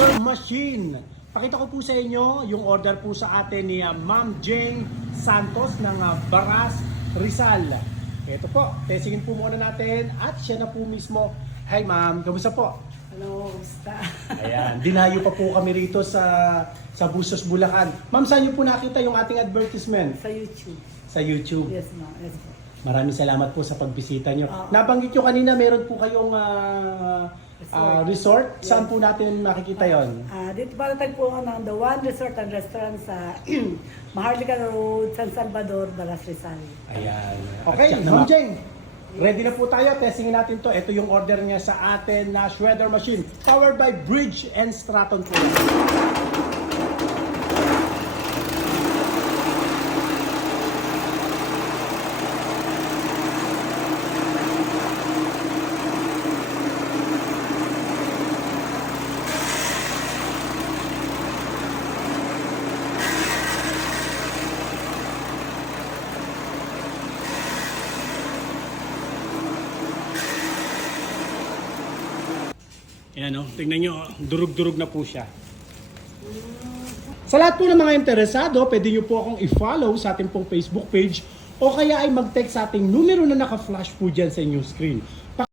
Machine. Pakita ko po sa inyo yung order po sa atin ni ah, Ma'am Jane Santos ng ah, Baras, Rizal. Ito po, testingin po muna natin at siya na po mismo. Hi ma'am, kamusta po? Hello, kumusta? Ayan, dinayo pa po kami rito sa sa Busos, Bulacan. Ma'am, saan niyo po nakita yung ating advertisement? Sa YouTube. Sa YouTube. Yes, ma'am. Yes, po. Maraming salamat po sa pagbisita niyo. Oo. Nabanggit niyo kanina meron po kayong ah, ah, resort. Saan po natin makikita yon? Ah, dito para tagpuan ng The One Resort and Restaurant sa Maharlika Road, San Salvador, Baras Rizal. Ayan. Okay, Ma'am Jane. Ready na po tayo. Testingin natin to. Ito yung order niya sa atin na shredder machine. Powered by Bridge and Straton po. Ayan o, tingnan nyo, durug-durug na po siya. Sa lahat po ng mga interesado, pwede nyo po akong i-follow sa ating pong Facebook page o kaya ay mag-text sa ating numero na naka-flash po dyan sa inyong screen.